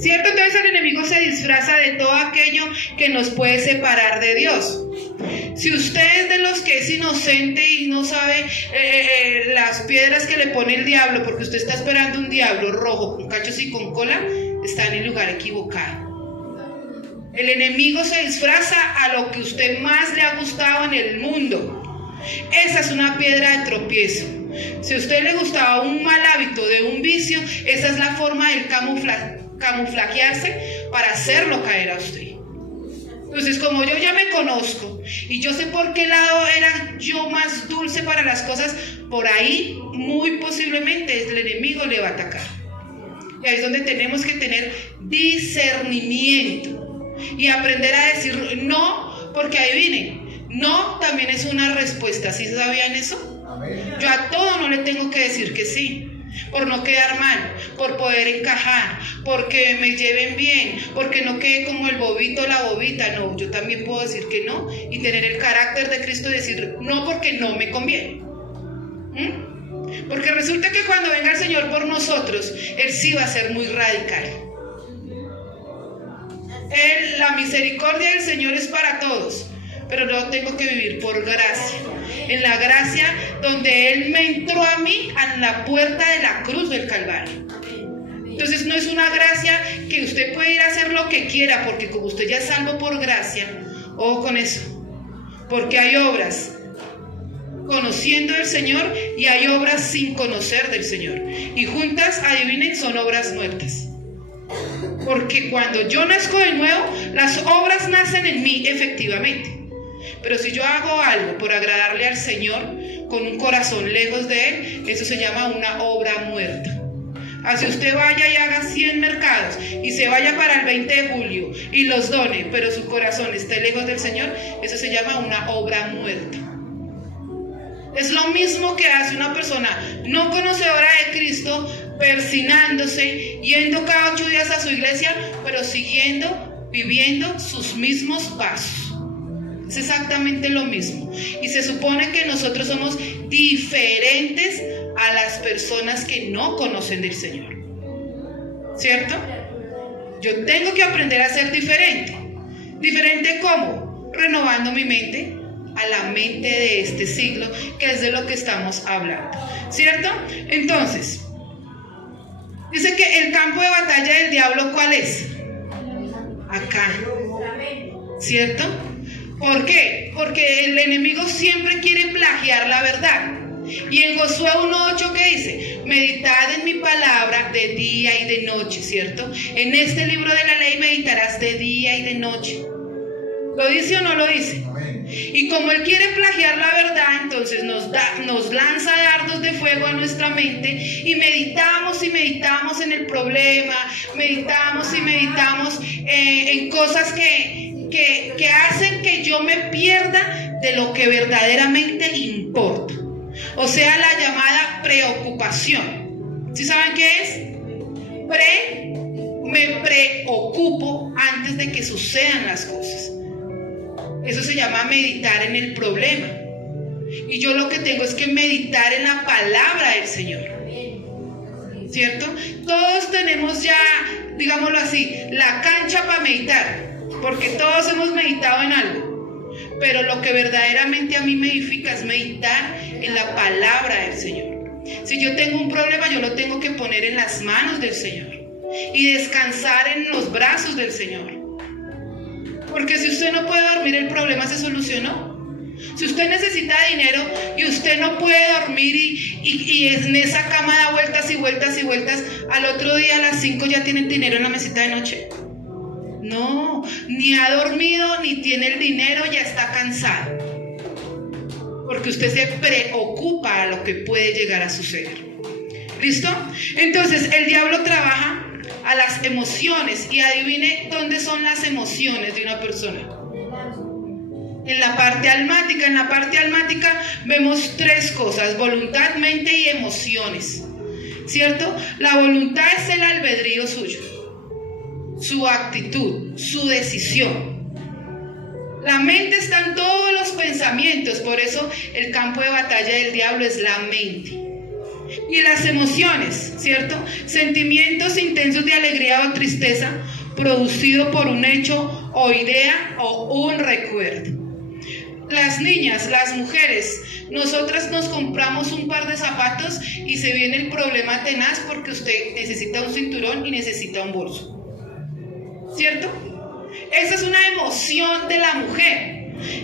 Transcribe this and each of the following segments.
¿Cierto? Entonces el enemigo se disfraza de todo aquello que nos puede separar de Dios. Si usted es de los que es inocente y no sabe las piedras que le pone el diablo, porque usted está esperando un diablo rojo con cachos y con cola, está en el lugar equivocado. El enemigo se disfraza a lo que usted más le ha gustado en el mundo. Esa es una piedra de tropiezo. Si a usted le gustaba un mal hábito de un vicio, esa es la forma del camuflajearse para hacerlo caer a usted. Entonces, como yo ya me conozco y yo sé por qué lado era yo más dulce para las cosas, por ahí muy posiblemente el enemigo le va a atacar. Y ahí es donde tenemos que tener discernimiento y aprender a decir no, porque ahí viene. No también es una respuesta. ¿Sí sabían eso? Amén. Yo a todo no le tengo que decir que sí, por no quedar mal, por poder encajar, porque me lleven bien, porque no quede como el bobito o la bobita. No, yo también puedo decir que no y tener el carácter de Cristo y decir no porque no me conviene. Porque resulta que cuando venga el Señor por nosotros, Él sí va a ser muy radical. La misericordia del Señor es para todos, pero no tengo que vivir por gracia. En la gracia donde Él me entró a mí a la puerta de la cruz del Calvario. Entonces no es una gracia que usted puede ir a hacer lo que quiera, porque como usted ya es salvo por gracia, ojo con eso, porque hay obras conociendo al Señor y hay obras sin conocer del Señor, y juntas, adivinen, son obras muertas. Porque cuando yo nazco de nuevo, las obras nacen en mí efectivamente. Pero si yo hago algo por agradarle al Señor con un corazón lejos de Él, eso se llama una obra muerta. Así usted vaya y haga 100 mercados y se vaya para el 20 de julio y los done, pero su corazón esté lejos del Señor, eso se llama una obra muerta. Es lo mismo que hace una persona no conocedora de Cristo, persinándose, yendo cada 8 días a su iglesia, pero viviendo sus mismos pasos. Es exactamente lo mismo. Y se supone que nosotros somos diferentes a las personas que no conocen del Señor. ¿Cierto? Yo tengo que aprender a ser diferente. ¿Diferente cómo? Renovando mi mente a la mente de este siglo, que es de lo que estamos hablando. ¿Cierto? Entonces, dice que el campo de batalla del diablo, ¿cuál es? Acá. ¿Cierto? ¿Por qué? Porque el enemigo siempre quiere plagiar la verdad. Y en Josué 1:8, ¿qué dice? Meditad en mi palabra de día y de noche, ¿cierto? En este libro de la ley meditarás de día y de noche. ¿Lo dice o no lo dice? Y como él quiere plagiar la verdad, entonces nos lanza dardos de fuego a nuestra mente y meditamos en el problema, meditamos en cosas que hacen que yo me pierda de lo que verdaderamente importa. O sea, la llamada preocupación. ¿Sí saben qué es? Me preocupo antes de que sucedan las cosas. Eso se llama meditar en el problema. Y yo lo que tengo es que meditar en la palabra del Señor. ¿Cierto? Todos tenemos ya, digámoslo así, la cancha para meditar. Porque todos hemos meditado en algo. Pero lo que verdaderamente a mí me edifica es meditar en la palabra del Señor. Si yo tengo un problema, yo lo tengo que poner en las manos del Señor y descansar en los brazos del Señor. Porque si usted no puede dormir, el problema se solucionó. Si usted necesita dinero y usted no puede dormir y en esa cama da vueltas y vueltas y vueltas, al otro día a las 5 ya tienen dinero en la mesita de noche. No, ni ha dormido, ni tiene el dinero, ya está cansado. Porque usted se preocupa a lo que puede llegar a suceder. ¿Listo? Entonces, el diablo trabaja a las emociones. Y adivine dónde son las emociones de una persona. En la parte almática. En la parte almática vemos 3 cosas: voluntad, mente y emociones. ¿Cierto? La voluntad es el albedrío suyo, su actitud, su decisión. La mente está en todos los pensamientos. Por eso el campo de batalla del diablo es la mente. Y las emociones, ¿cierto? Sentimientos intensos de alegría o tristeza producido por un hecho o idea o un recuerdo. Las niñas, las mujeres, nosotras nos compramos un par de zapatos y se viene el problema tenaz porque usted necesita un cinturón y necesita un bolso, ¿cierto? Esa es una emoción de la mujer.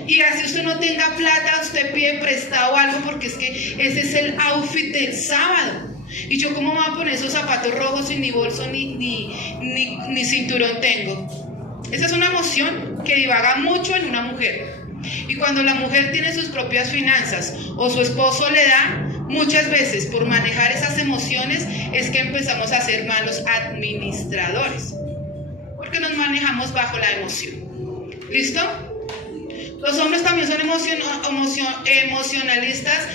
Y así usted no tenga plata, usted pide prestado algo porque es que ese es el outfit del sábado. Y yo, ¿cómo me voy a poner esos zapatos rojos sin ni bolso ni cinturón tengo? Esa es una emoción que divaga mucho en una mujer. Y cuando la mujer tiene sus propias finanzas o su esposo le da, muchas veces por manejar esas emociones es que empezamos a ser malos administradores, porque nos manejamos bajo la emoción. ¿Listo? Los hombres también son emocionalistas,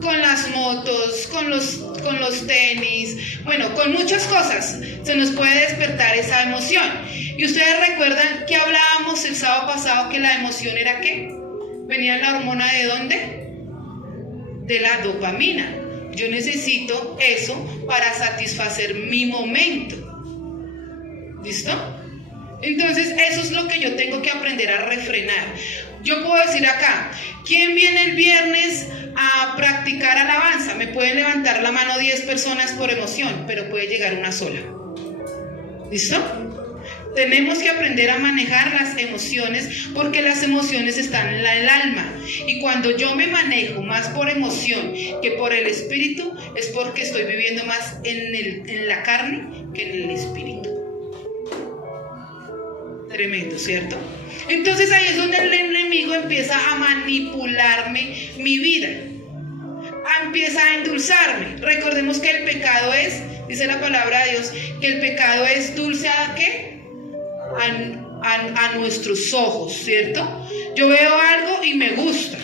con las motos, con los tenis, bueno, con muchas cosas se nos puede despertar esa emoción. Y ustedes recuerdan que hablábamos el sábado pasado que la emoción era ¿qué? Venía la hormona ¿de dónde? De la dopamina. Yo necesito eso para satisfacer mi momento. ¿Listo? Entonces eso es lo que yo tengo que aprender a refrenar. Yo puedo decir acá, ¿quién viene el viernes a practicar alabanza? Me pueden levantar la mano 10 personas por emoción, pero puede llegar una sola. ¿Listo? Tenemos que aprender a manejar las emociones porque las emociones están en el alma. Y cuando yo me manejo más por emoción que por el espíritu, es porque estoy viviendo más en la carne que en el espíritu. Tremendo, ¿cierto? Entonces ahí es donde el enemigo empieza a manipularme mi vida, empieza a endulzarme. Recordemos que el pecado es, dice la palabra de Dios, que el pecado es dulce ¿a qué? A nuestros ojos, ¿cierto? Yo veo algo y me gusta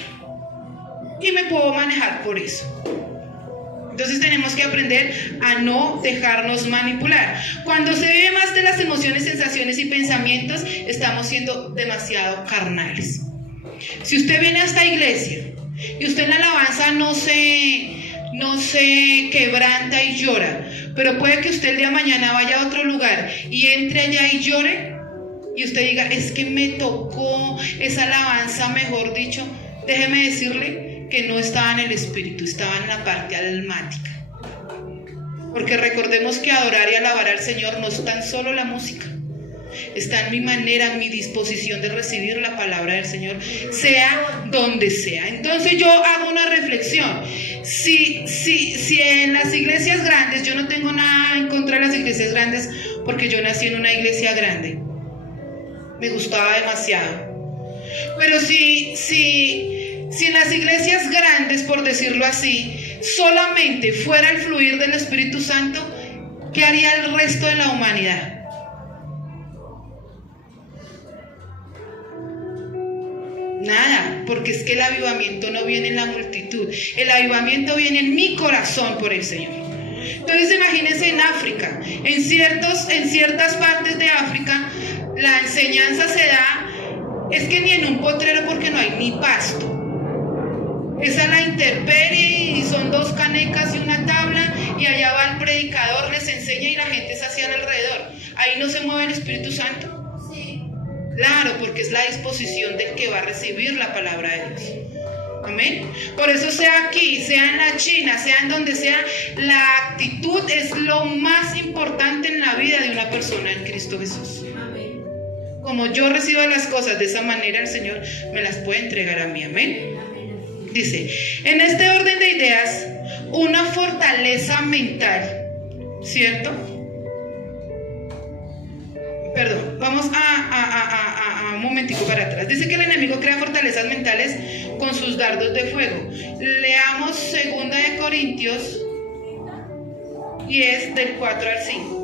y me puedo manejar por eso. Entonces tenemos que aprender a no dejarnos manipular. Cuando se vive más de las emociones, sensaciones y pensamientos, estamos siendo demasiado carnales. Si usted viene a esta iglesia y usted en la alabanza no se quebranta y llora, pero puede que usted el día de mañana vaya a otro lugar y entre allá y llore, y usted diga, es que me tocó esa alabanza, mejor dicho, déjeme decirle que no estaba en el espíritu, estaba en la parte almática. Porque recordemos que adorar y alabar al Señor no es tan solo la música, está en mi manera, en mi disposición de recibir la palabra del Señor, sea donde sea. Entonces yo hago una reflexión. Si en las iglesias grandes, yo no tengo nada en contra de las iglesias grandes, porque yo nací en una iglesia grande, me gustaba demasiado. Pero si en las iglesias grandes, por decirlo así, solamente fuera el fluir del Espíritu Santo, ¿qué haría el resto de la humanidad? Nada, porque es que el avivamiento no viene en la multitud, el avivamiento viene en mi corazón por el Señor. Entonces imagínense en África, en ciertas partes de África, la enseñanza se da, es que ni en un potrero porque no hay ni pasto. Esa es la intemperie y son 2 canecas y una tabla y allá va el predicador, les enseña y la gente se hace alrededor. Ahí no se mueve el Espíritu Santo. Sí. Claro, porque es la disposición del que va a recibir la palabra de Dios. Amén. Por eso sea aquí, sea en la China, sea en donde sea, la actitud es lo más importante en la vida de una persona en Cristo Jesús. Amén. Como yo recibo las cosas de esa manera, el Señor me las puede entregar a mí. Amén. Dice, en este orden de ideas, una fortaleza mental, ¿cierto? Perdón, vamos a un momentico para atrás. Dice que el enemigo crea fortalezas mentales con sus dardos de fuego. Leamos 2 de Corintios 10 del 4 al 5.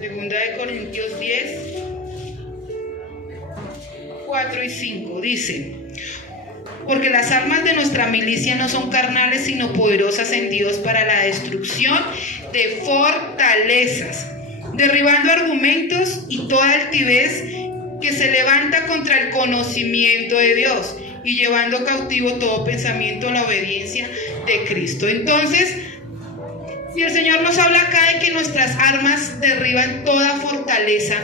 2 de Corintios 10, 4 y 5 dice: porque las armas de nuestra milicia no son carnales, sino poderosas en Dios para la destrucción de fortalezas, derribando argumentos y toda altivez que se levanta contra el conocimiento de Dios, y llevando cautivo todo pensamiento a la obediencia de Cristo. Entonces, si el Señor nos habla acá de que nuestras armas derriban toda fortaleza,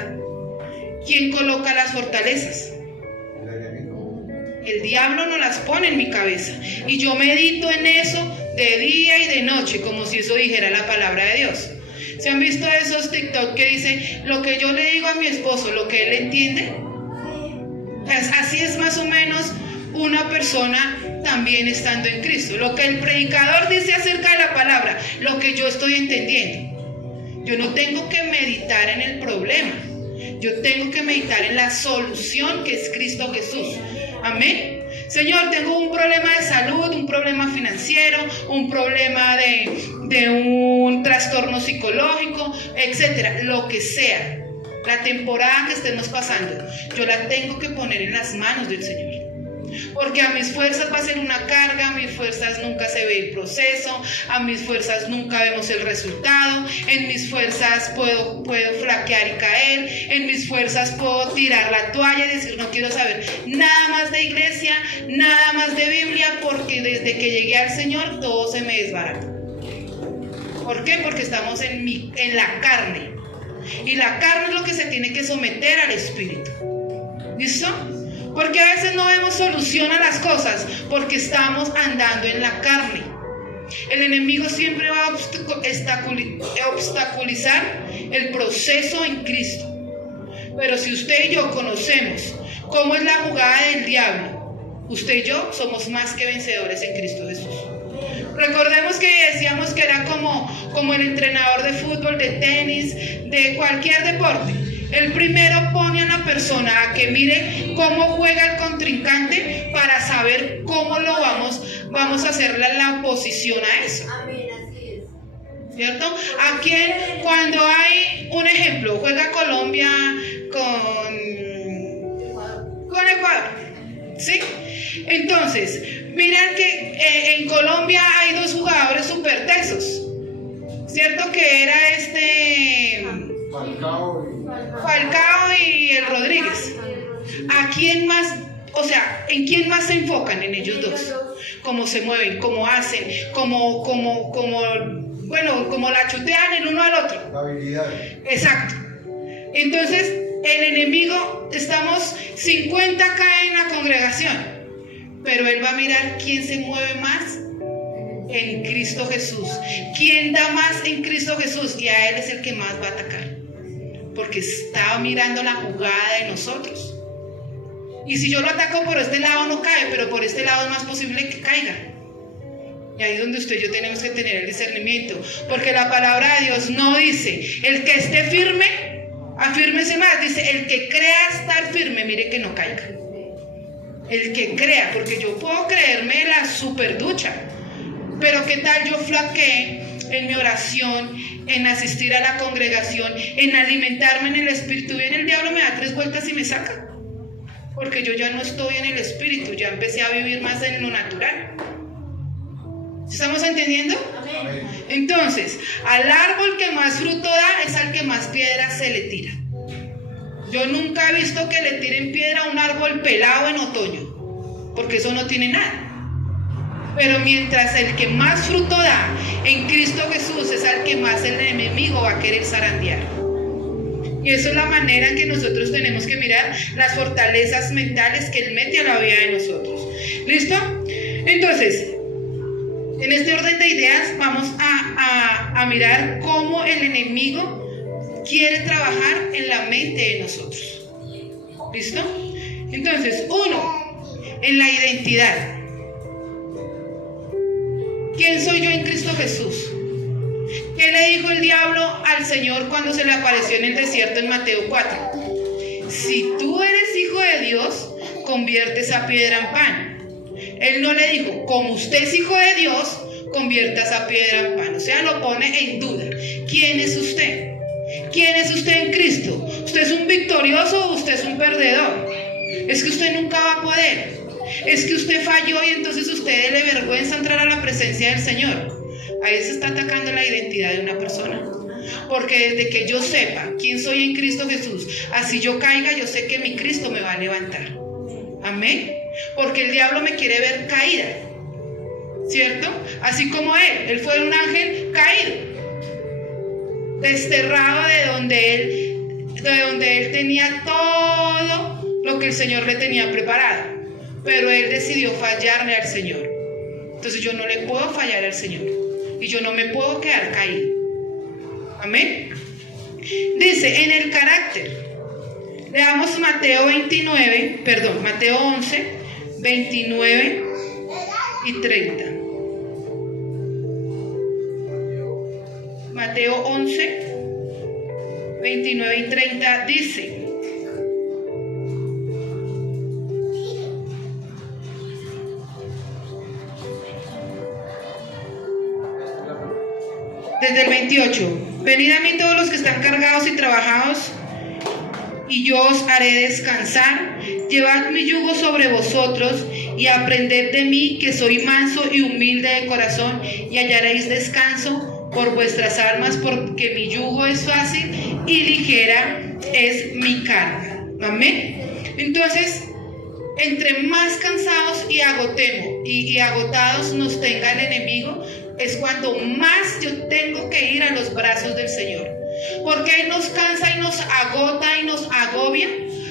¿quién coloca las fortalezas? El diablo no las pone en mi cabeza. Y yo medito en eso de día y de noche, como si eso dijera la palabra de Dios. ¿Se han visto esos TikTok que dicen lo que yo le digo a mi esposo, lo que él entiende? Así es más o menos una persona también estando en Cristo. Lo que el predicador dice acerca de la palabra, lo que yo estoy entendiendo. Yo no tengo que meditar en el problema. Yo tengo que meditar en la solución que es Cristo Jesús. Amén. Señor, tengo un problema de salud, un problema financiero, un problema de un trastorno psicológico, etcétera, lo que sea. La temporada que estemos pasando, yo la tengo que poner en las manos del Señor. Porque a mis fuerzas va a ser una carga, a mis fuerzas nunca se ve el proceso, a mis fuerzas nunca vemos el resultado, en mis fuerzas puedo flaquear y caer, en mis fuerzas puedo tirar la toalla y decir no quiero saber nada más de iglesia, nada más de Biblia, porque desde que llegué al Señor todo se me desbarata. ¿Por qué? Porque estamos en la carne, y la carne es lo que se tiene que someter al Espíritu. ¿Listo? Porque a veces no vemos solución a las cosas porque estamos andando en la carne. El enemigo siempre va a obstaculizar el proceso en Cristo. Pero si usted y yo conocemos cómo es la jugada del diablo, usted y yo somos más que vencedores en Cristo Jesús. Recordemos que decíamos que era como el entrenador de fútbol, de tenis, de cualquier deporte. El primero pone a la persona a que mire cómo juega el contrincante para saber cómo lo vamos a hacerle la oposición a eso. ¿Cierto? ¿A quién? Cuando hay un ejemplo, juega Colombia con Ecuador, ¿sí? Entonces, miren que en Colombia hay dos jugadores súper tesos, ¿cierto? Que era Falcao y el Rodríguez. ¿A quién más? O sea, ¿en quién más se enfocan? En ellos dos. Cómo se mueven, cómo hacen, cómo la chutean el uno al otro. La habilidad. Exacto. Entonces, el enemigo, estamos 50 acá en la congregación, pero él va a mirar quién se mueve más en Cristo Jesús, quién da más en Cristo Jesús, y a él es el que más va a atacar. Porque está mirando la jugada de nosotros. Y si yo lo ataco por este lado no cae, pero por este lado es más posible que caiga. Y ahí es donde usted y yo tenemos que tener el discernimiento. Porque la palabra de Dios no dice, el que esté firme, afírmese más. Dice, el que crea estar firme, mire que no caiga. El que crea, porque yo puedo creerme la super ducha, pero qué tal yo flaqueé en mi oración, en asistir a la congregación, en alimentarme en el Espíritu. Viene el diablo, me da 3 vueltas y me saca. Porque yo ya no estoy en el Espíritu, ya empecé a vivir más en lo natural. ¿Estamos entendiendo? Amén. Entonces, al árbol que más fruto da es al que más piedras se le tira. Yo nunca he visto que le tiren piedra a un árbol pelado en otoño, porque eso no tiene nada. Pero mientras el que más fruto da en Cristo Jesús es al que más el enemigo va a querer zarandear. Y eso es la manera en que nosotros tenemos que mirar las fortalezas mentales que Él mete a la vida de nosotros. ¿Listo? Entonces, en este orden de ideas vamos a mirar cómo el enemigo quiere trabajar en la mente de nosotros. ¿Listo? Entonces, 1, en la identidad. ¿Quién soy yo en Cristo Jesús? ¿Qué le dijo el diablo al Señor cuando se le apareció en el desierto en Mateo 4? Si tú eres hijo de Dios, convierte esa piedra en pan. Él no le dijo, como usted es hijo de Dios, convierta esa piedra en pan. O sea, lo pone en duda. ¿Quién es usted? ¿Quién es usted en Cristo? ¿Usted es un victorioso o usted es un perdedor? Es que usted nunca va a poder. Es que usted falló y entonces usted le vergüenza entrar a la presencia del Señor. Ahí se está atacando la identidad de una persona. Porque desde que yo sepa quién soy en Cristo Jesús, así yo caiga, yo sé que mi Cristo me va a levantar. Amén. porque el diablo me quiere ver caída, ¿cierto? Así como él fue un ángel caído, desterrado de donde él tenía todo lo que el Señor le tenía preparado, pero él decidió fallarle al Señor. Entonces yo no le puedo fallar al Señor y yo no me puedo quedar caído. Amén. Dice, en el carácter, leamos Mateo 11, 29 y 30. Mateo 11, 29 y 30 dice: desde el 28, venid a mí todos los que están cargados y trabajados, y yo os haré descansar. Llevad mi yugo sobre vosotros y aprended de mí, que soy manso y humilde de corazón, y hallaréis descanso por vuestras almas, porque mi yugo es fácil y ligera es mi carga. Amén. Entonces, entre más cansados y agotados nos tenga el enemigo, es cuando más yo tengo que ir a los brazos del Señor, porque Él nos cansa y nos agota y nos agobia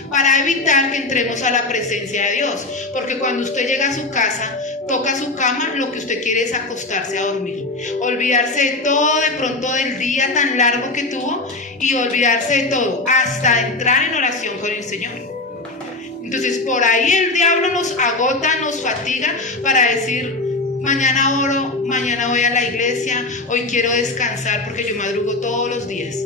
para evitar que entremos a la presencia de Dios. Porque cuando usted llega a su casa, toca su cama, lo que usted quiere es acostarse a dormir, olvidarse de todo, de pronto del día tan largo que tuvo, y olvidarse de todo hasta entrar en oración con el Señor. Entonces por ahí el diablo nos agota, nos fatiga para decir: mañana oro, mañana voy a la iglesia, hoy quiero descansar porque yo madrugo todos los días.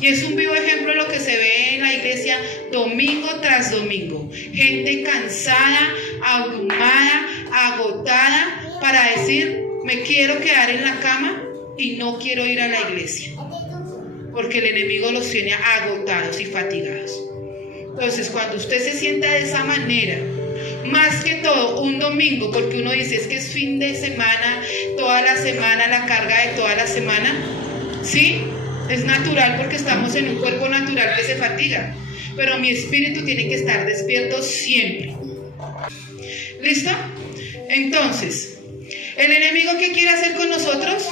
Y es un vivo ejemplo de lo que se ve en la iglesia domingo tras domingo. Gente cansada, abrumada, agotada para decir: me quiero quedar en la cama y no quiero ir a la iglesia, porque el enemigo los tiene agotados y fatigados. Entonces, cuando usted se sienta de esa manera, más que todo un domingo, porque uno dice: es que es fin de semana, toda la semana, la carga de toda la semana, ¿sí? Es natural, porque estamos en un cuerpo natural que se fatiga, pero mi espíritu tiene que estar despierto siempre. ¿Listo? Entonces, ¿el enemigo qué quiere hacer con nosotros?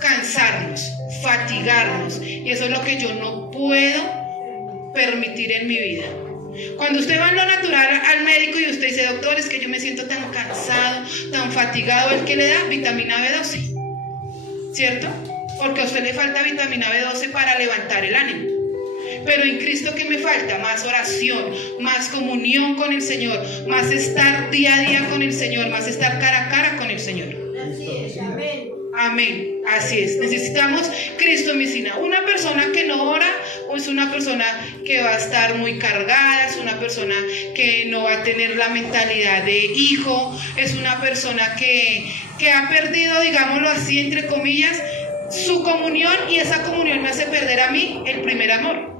Cansarnos, fatigarnos, y eso es lo que yo no puedo permitir en mi vida. Cuando usted va en lo natural al médico y usted dice: doctor, es que yo me siento tan cansado, tan fatigado, ¿el que le da? Vitamina B12, ¿cierto? Porque a usted le falta vitamina B12 para levantar el ánimo. Pero en Cristo, ¿qué me falta? Más oración, más comunión con el Señor, más estar día a día con el Señor, más estar cara a cara con el Señor. Así es, amén. Amén, así es. Necesitamos Cristo en mi sina. Una persona que no ora es una persona que va a estar muy cargada, es una persona que no va a tener la mentalidad de hijo, es una persona que ha perdido, digámoslo así, entre comillas, su comunión, y esa comunión me hace perder a mí el primer amor,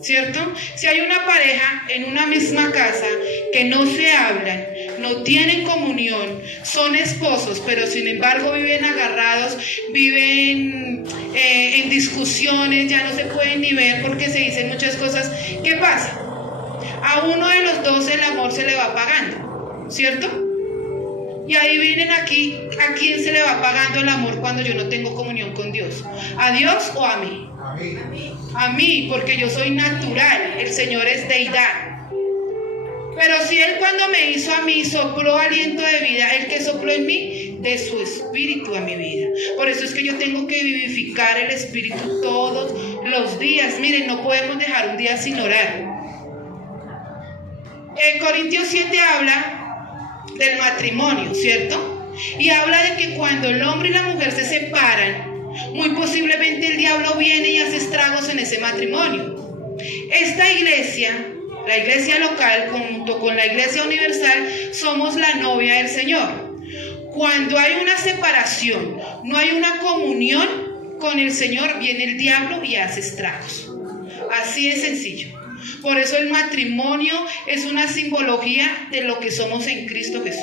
¿cierto? Si hay una pareja en una misma casa que no se hablan, no tienen comunión, son esposos, pero sin embargo viven agarrados, viven en discusiones, ya no se pueden ni ver porque se dicen muchas cosas, ¿qué pasa? A uno de los dos el amor se le va apagando, ¿cierto? Y ahí vienen aquí, ¿a quién se le va pagando el amor cuando yo no tengo comunión con Dios? ¿A Dios o a mí? A mí, porque yo soy natural, el Señor es deidad. Pero si Él, cuando me hizo a mí, sopló aliento de vida, ¿el que sopló en mí? De su espíritu a mi vida. Por eso es que yo tengo que vivificar el espíritu todos los días. Miren, no podemos dejar un día sin orar. En Corintios 7 habla del matrimonio, ¿cierto? Y habla de que cuando el hombre y la mujer se separan, muy posiblemente el diablo viene y hace estragos en ese matrimonio. Esta iglesia, la iglesia local, junto con la iglesia universal, somos la novia del Señor. Cuando hay una separación, no hay una comunión con el Señor, viene el diablo y hace estragos. Así de sencillo. Por eso el matrimonio es una simbología de lo que somos en Cristo Jesús.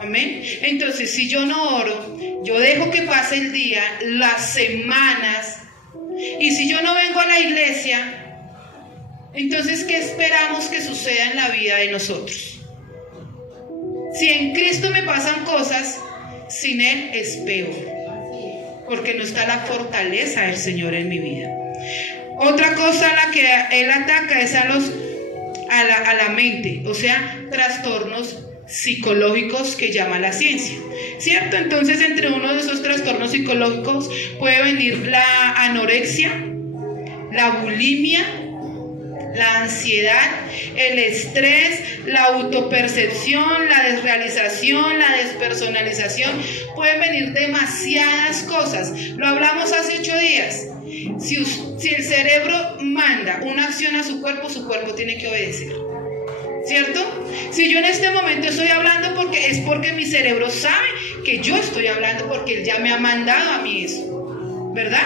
Amén. Entonces, si yo no oro, yo dejo que pase el día, las semanas, y si yo no vengo a la iglesia, Entonces, ¿qué esperamos que suceda en la vida de nosotros? Si en Cristo me pasan cosas, sin Él es peor, porque no está la fortaleza del Señor en mi vida. Otra cosa a la que Él ataca es a la mente, o sea, trastornos psicológicos que llama la ciencia, ¿cierto? Entonces, entre uno de esos trastornos psicológicos puede venir la anorexia, la bulimia, la ansiedad, el estrés, la autopercepción, la desrealización, la despersonalización. Pueden venir demasiadas cosas. Lo hablamos hace 8 días. Si el cerebro manda una acción a su cuerpo tiene que obedecer, ¿cierto? Si yo en este momento estoy hablando es porque mi cerebro sabe que yo estoy hablando, porque él ya me ha mandado a mí eso, ¿verdad?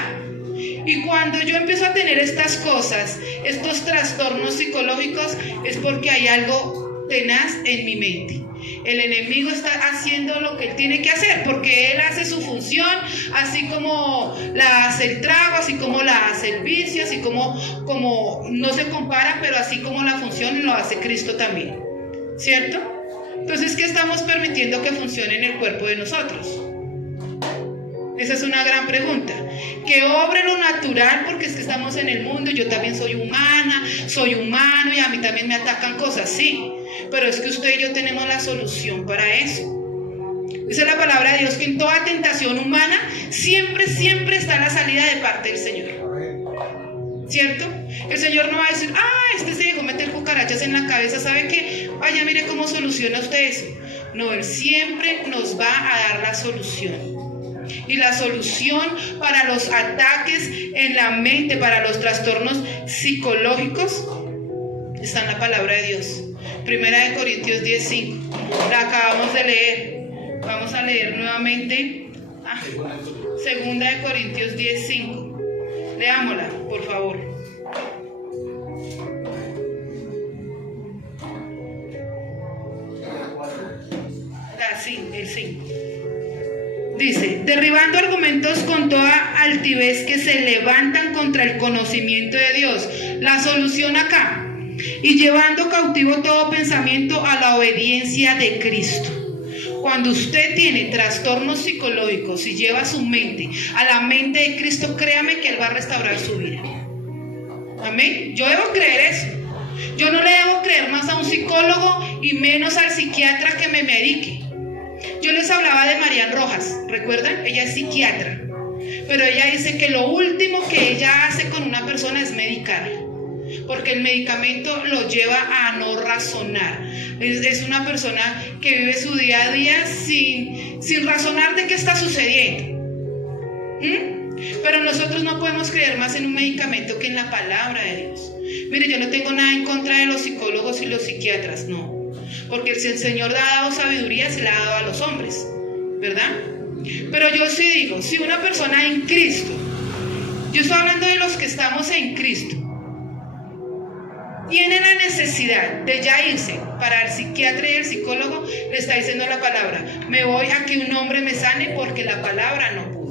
Y cuando yo empiezo a tener estas cosas, estos trastornos psicológicos, es porque hay algo tenaz en mi mente. El enemigo está haciendo lo que él tiene que hacer, porque él hace su función, así como la hace el trago, así como la hace el vicio, así como no se compara, pero así como la función lo hace Cristo también, ¿cierto? Entonces, ¿qué estamos permitiendo que funcione en el cuerpo de nosotros? Esa es una gran pregunta. Que obre lo natural, porque es que estamos en el mundo, yo también soy humana, soy humano y a mí también me atacan cosas, sí. Pero es que usted y yo tenemos la solución para eso. Dice la palabra de Dios que en toda tentación humana siempre está la salida de parte del Señor, ¿cierto? El Señor no va a decir, este se dejó meter cucarachas en la cabeza, ¿sabe qué? Vaya, mire cómo soluciona usted eso. No, Él siempre nos va a dar la solución. Y la solución para los ataques en la mente, para los trastornos psicológicos, está en la palabra de Dios. 1 Corintios 10:5. La acabamos de leer. Vamos a leer nuevamente. 2 Corintios 10:5. Leámosla, por favor. El 5. Dice, derribando argumentos con toda altivez que se levantan contra el conocimiento de Dios. La solución acá. Y llevando cautivo todo pensamiento a la obediencia de Cristo. Cuando usted tiene trastornos psicológicos y lleva su mente a la mente de Cristo, créame que Él va a restaurar su vida. Amén. Yo debo creer eso. Yo no le debo creer más a un psicólogo y menos al psiquiatra que me medique. Yo les hablaba de Marian Rojas, ¿recuerdan? Ella es psiquiatra, pero ella dice que lo último que ella hace con una persona es medicar, porque el medicamento lo lleva a no razonar. Es una persona que vive su día a día sin razonar de qué está sucediendo. Pero nosotros no podemos creer más en un medicamento que en la palabra de Dios. Mire, yo no tengo nada en contra de los psicólogos y los psiquiatras, no. Porque si el Señor ha dado sabiduría, se la ha dado a los hombres, ¿verdad? Pero yo sí digo, si una persona en Cristo, yo estoy hablando de los que estamos en Cristo, tiene la necesidad de ya irse para el psiquiatra y el psicólogo, le está diciendo la palabra, me voy a que un hombre me sane porque la palabra no pudo.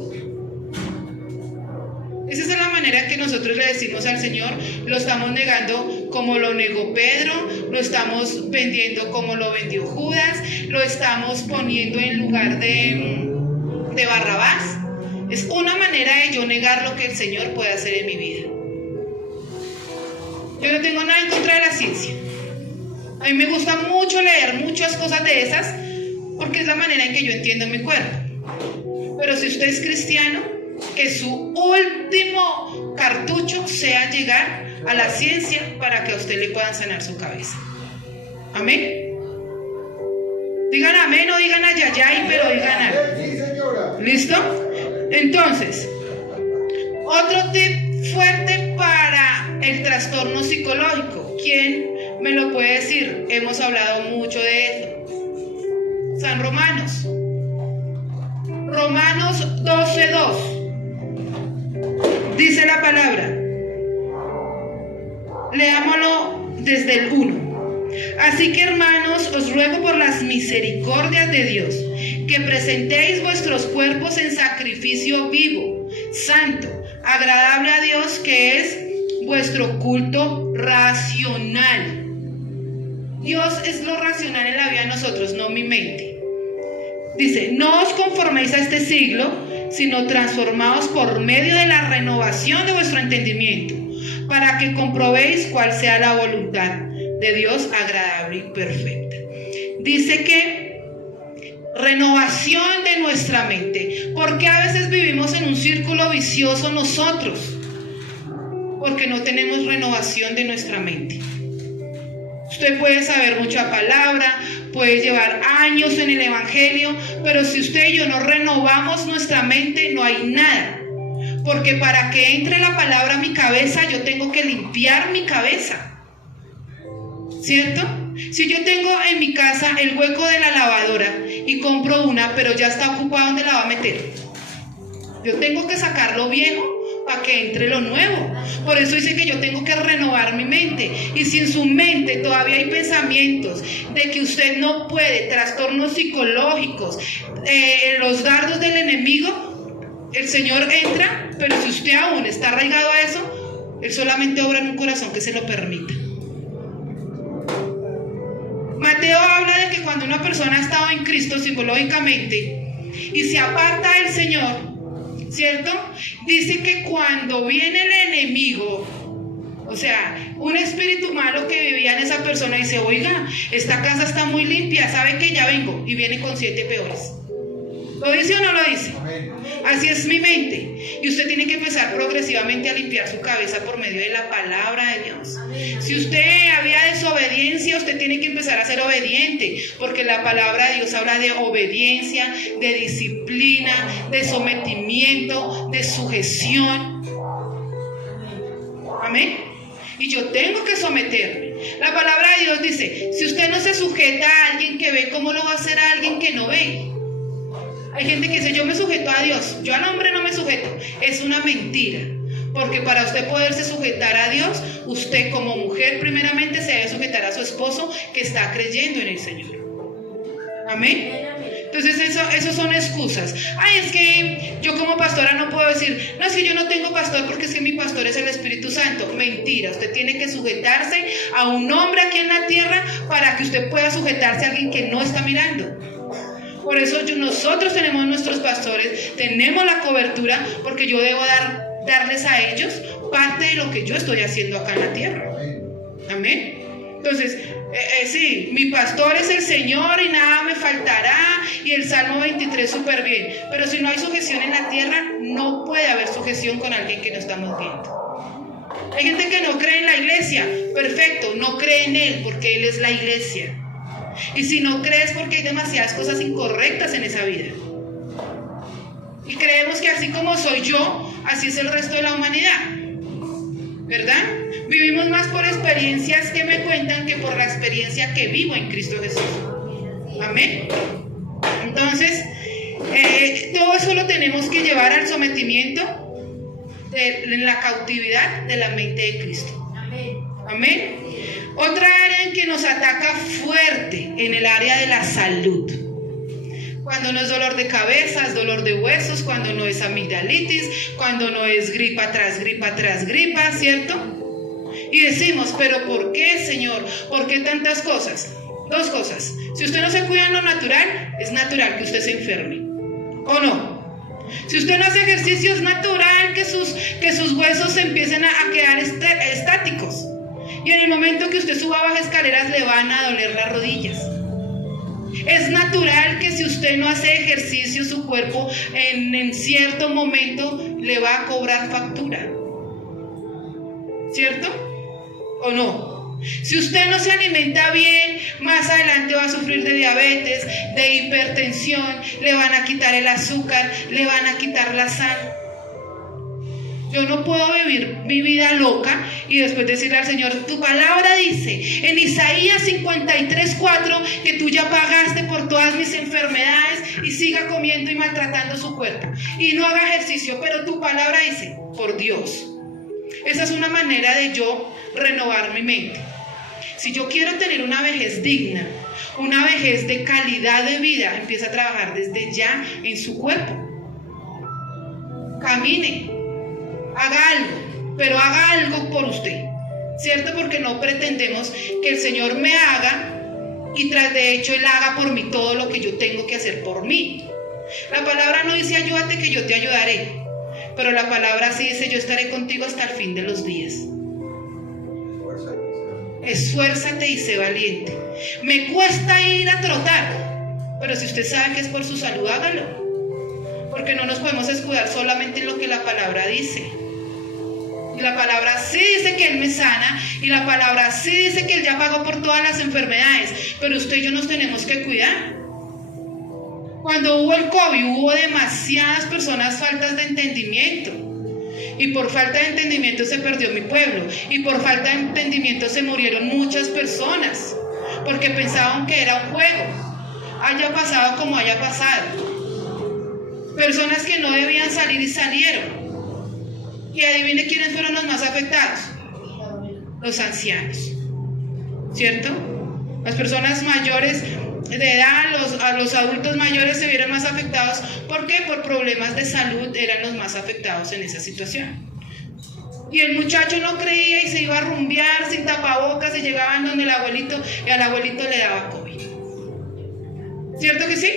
Esa es la manera que nosotros le decimos al Señor, lo estamos negando como lo negó Pedro, lo estamos vendiendo como lo vendió Judas, lo estamos poniendo en lugar de Barrabás. Es una manera de yo negar lo que el Señor puede hacer en mi vida. Yo no tengo nada en contra de la ciencia. A mí me gusta mucho leer muchas cosas de esas, porque es la manera en que yo entiendo mi cuerpo. Pero si usted es cristiano, que su último cartucho sea llegar a la ciencia para que a usted le puedan sanar su cabeza. Amén. Digan amén, no digan ayayay, pero digan amén. ¿Listo? Entonces, otro tip fuerte para el trastorno psicológico. ¿Quién me lo puede decir? Hemos hablado mucho de eso. San Romanos 12:2. Dice la palabra, leámoslo desde el 1. Así que, hermanos, os ruego por las misericordias de Dios, que presentéis vuestros cuerpos en sacrificio vivo, santo, agradable a Dios, que es vuestro culto racional. Dios es lo racional en la vida de nosotros, no mi mente. Dice, no os conforméis a este siglo, sino transformaos por medio de la renovación de vuestro entendimiento, para que comprobéis cuál sea la voluntad de Dios agradable y perfecta. Dice que renovación de nuestra mente. ¿Por qué a veces vivimos en un círculo vicioso nosotros? Porque no tenemos renovación de nuestra mente. Usted puede saber mucha palabra, puede llevar años en el evangelio, pero si usted y yo no renovamos nuestra mente, no hay nada. Porque para que entre la palabra a mi cabeza, yo tengo que limpiar mi cabeza. ¿Cierto? Si yo tengo en mi casa el hueco de la lavadora y compro una, pero ya está ocupada, ¿dónde la va a meter? Yo tengo que sacar lo viejo para que entre lo nuevo. Por eso dice que yo tengo que renovar mi mente. Y si en su mente todavía hay pensamientos de que usted no puede, trastornos psicológicos, los dardos del enemigo, el Señor entra, pero si usted aún está arraigado a eso, Él solamente obra en un corazón que se lo permita. Mateo habla de que cuando una persona ha estado en Cristo psicológicamente y se aparta del Señor, ¿cierto? Dice que cuando viene el enemigo, o sea, un espíritu malo que vivía en esa persona, dice, oiga, esta casa está muy limpia, ¿sabe que ya vengo? Y viene con 7 peores. ¿Lo dice o no lo dice? Así es mi mente. Y usted tiene que empezar progresivamente a limpiar su cabeza por medio de la palabra de Dios. Si usted había desobediencia, usted tiene que empezar a ser obediente, porque la palabra de Dios habla de obediencia, de disciplina, de sometimiento, de sujeción. Amén. Y yo tengo que someterme. La palabra de Dios dice, si usted no se sujeta a alguien que ve, ¿cómo lo va a hacer a alguien que no ve? Hay gente que dice, yo me sujeto a Dios, yo al hombre no me sujeto. Es una mentira, porque para usted poderse sujetar a Dios, usted como mujer primeramente se debe sujetar a su esposo que está creyendo en el Señor. Amén. Entonces eso son excusas. Ay, es que yo como pastora no puedo decir, no, es que yo no tengo pastor porque es que mi pastor es el Espíritu Santo. Mentira, usted tiene que sujetarse a un hombre aquí en la tierra para que usted pueda sujetarse a alguien que no está mirando. Por eso nosotros tenemos nuestros pastores, tenemos la cobertura, porque yo debo darles a ellos parte de lo que yo estoy haciendo acá en la tierra. Amén. Entonces, sí, mi pastor es el Señor y nada me faltará, y el Salmo 23 súper bien. Pero si no hay sujeción en la tierra, no puede haber sujeción con alguien que no estamos viendo. Hay gente que no cree en la iglesia, perfecto, no cree en Él porque Él es la iglesia. Y si no crees, porque hay demasiadas cosas incorrectas en esa vida. Y creemos que así como soy yo, así es el resto de la humanidad. ¿Verdad? Vivimos más por experiencias que me cuentan que por la experiencia que vivo en Cristo Jesús. Amén. Entonces, todo eso lo tenemos que llevar al sometimiento en la cautividad de la mente de Cristo. Amén. Otra área en que nos ataca fuerte, en el área de la salud. Cuando no es dolor de cabeza, es dolor de huesos, cuando no es amigdalitis, cuando no es gripa tras gripa tras gripa, ¿cierto? Y decimos, pero ¿por qué, Señor? ¿Por qué tantas cosas? Dos cosas. Si usted no se cuida en lo natural, es natural que usted se enferme. ¿O no? Si usted no hace ejercicio, es natural que sus huesos se empiecen a quedar estáticos. Y en el momento que usted suba bajas escaleras, le van a doler las rodillas. Es natural que si usted no hace ejercicio, su cuerpo en cierto momento le va a cobrar factura. ¿Cierto? ¿O no? Si usted no se alimenta bien, más adelante va a sufrir de diabetes, de hipertensión, le van a quitar el azúcar, le van a quitar la sal. Yo no puedo vivir mi vida loca y después decirle al Señor, tu palabra dice en Isaías 53:4 que tú ya pagaste por todas mis enfermedades, y siga comiendo y maltratando su cuerpo y no haga ejercicio, pero tu palabra dice, por Dios. Esa es una manera de yo renovar mi mente. Si yo quiero tener una vejez digna, una vejez de calidad de vida, empieza a trabajar desde ya en su cuerpo. Camine. Haga algo. pero haga algo por usted, ¿cierto? Porque no pretendemos que el Señor me haga y tras de hecho Él haga por mí todo lo que yo tengo que hacer por mí. La palabra no dice ayúdate que yo te ayudaré, pero la palabra sí dice yo estaré contigo hasta el fin de los días. Esfuérzate y sé valiente. Me cuesta ir a trotar, pero si usted sabe que es por su salud, hágalo, porque no nos podemos escudar solamente en lo que la palabra dice. Y la palabra sí dice que Él me sana, y la palabra sí dice que Él ya pagó por todas las enfermedades, pero usted y yo nos tenemos que cuidar. Cuando hubo el COVID, hubo demasiadas personas faltas de entendimiento, y por falta de entendimiento se perdió mi pueblo, y por falta de entendimiento se murieron muchas personas, porque pensaban que era un juego, haya pasado como haya pasado. Personas que no debían salir y salieron. Y adivine quiénes fueron los más afectados. Los ancianos, ¿cierto? Las personas mayores de edad, los adultos mayores se vieron más afectados. ¿Por qué? Por problemas de salud eran los más afectados en esa situación. Y el muchacho no creía y se iba a rumbear sin tapabocas y llegaban donde el abuelito y al abuelito le daba COVID. ¿Cierto que sí?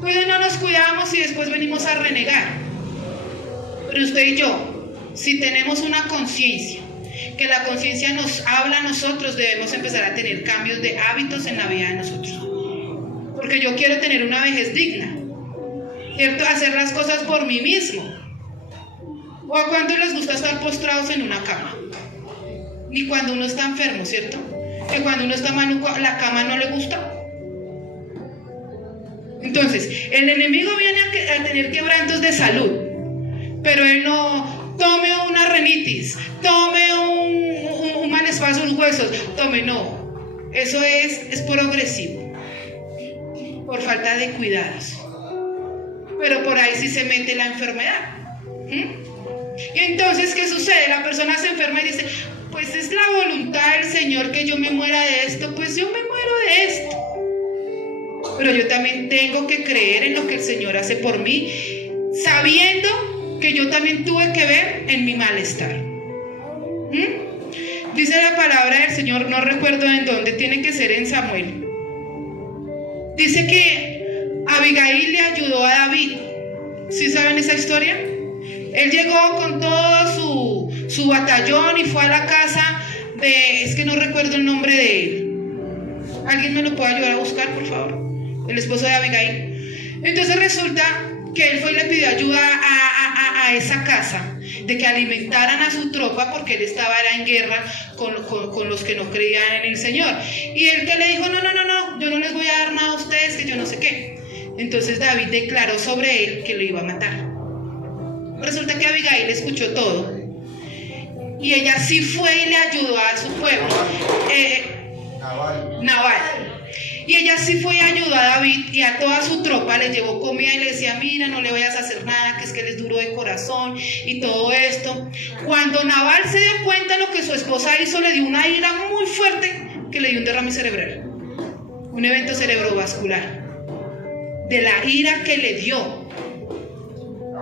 Pues no nos cuidamos y después venimos a renegar. Pero usted y yo, si tenemos una conciencia, que la conciencia nos habla a nosotros, debemos empezar a tener cambios de hábitos en la vida de nosotros. Porque yo quiero tener una vejez digna, ¿cierto? Hacer las cosas por mí mismo. ¿O a cuántos les gusta estar postrados en una cama? Ni cuando uno está enfermo, ¿cierto? Que cuando uno está maluco, la cama no le gusta. Entonces, el enemigo viene a tener quebrantos de salud, pero él no tome una rinitis, tome un mal espacio en los huesos, tome, no. Eso es progresivo, por falta de cuidados. Pero por ahí sí se mete la enfermedad. Y entonces, ¿qué sucede? La persona se enferma y dice, pues es la voluntad del Señor que yo me muera de esto, pues yo me muero de esto. Pero yo también tengo que creer en lo que el Señor hace por mí, sabiendo que yo también tuve que ver en mi malestar. Dice la palabra del Señor, no recuerdo en dónde, tiene que ser en Samuel. Dice que Abigail le ayudó a David. ¿Sí saben esa historia? Él llegó con todo su batallón y fue a la casa es que no recuerdo el nombre de él. ¿Alguien me lo puede ayudar a buscar, por favor? El esposo de Abigail. Entonces resulta que él fue y le pidió ayuda a esa casa, de que alimentaran a su tropa, porque él estaba en guerra con los que no creían en el Señor. Y él que le dijo, no, yo no les voy a dar nada a ustedes, que yo no sé qué. Entonces David declaró sobre él que lo iba a matar. Resulta que Abigail escuchó todo, y ella sí fue y le ayudó a su pueblo, Nabal. Y ella sí fue y ayudó a David y a toda su tropa, le llevó comida y le decía, mira, no le vayas a hacer nada, que es que él es duro de corazón y todo esto. Cuando Nabal se dio cuenta de lo que su esposa hizo, le dio una ira muy fuerte que le dio un derrame cerebral, un evento cerebrovascular, de la ira que le dio.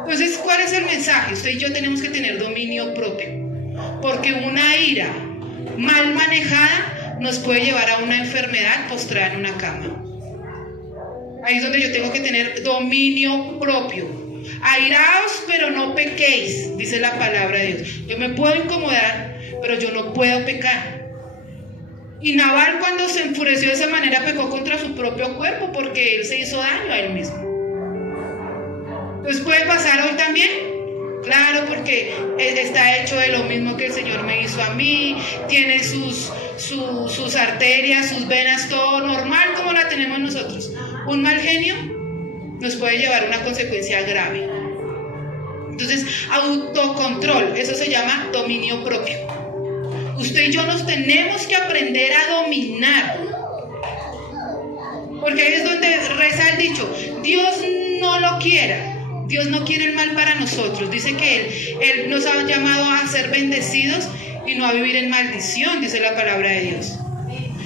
Entonces, ¿cuál es el mensaje? Usted y yo tenemos que tener dominio propio, porque una ira mal manejada nos puede llevar a una enfermedad postrada en una cama. Ahí es donde yo tengo que tener dominio propio. Airaos, pero no pequéis, dice la palabra de Dios. Yo me puedo incomodar, pero yo no puedo pecar. Y Nabal, cuando se enfureció de esa manera, pecó contra su propio cuerpo, porque él se hizo daño a él mismo. Entonces, ¿puede pasar hoy también? Claro, porque está hecho de lo mismo que el Señor me hizo a mí, tiene sus arterias, sus venas, todo normal como la tenemos nosotros. Un mal genio nos puede llevar a una consecuencia grave. Entonces, autocontrol, eso se llama dominio propio. Usted y yo nos tenemos que aprender a dominar, porque ahí es donde reza el dicho, Dios no lo quiera. Dios no quiere el mal para nosotros. Dice que Él nos ha llamado a ser bendecidos y no a vivir en maldición, dice la palabra de Dios.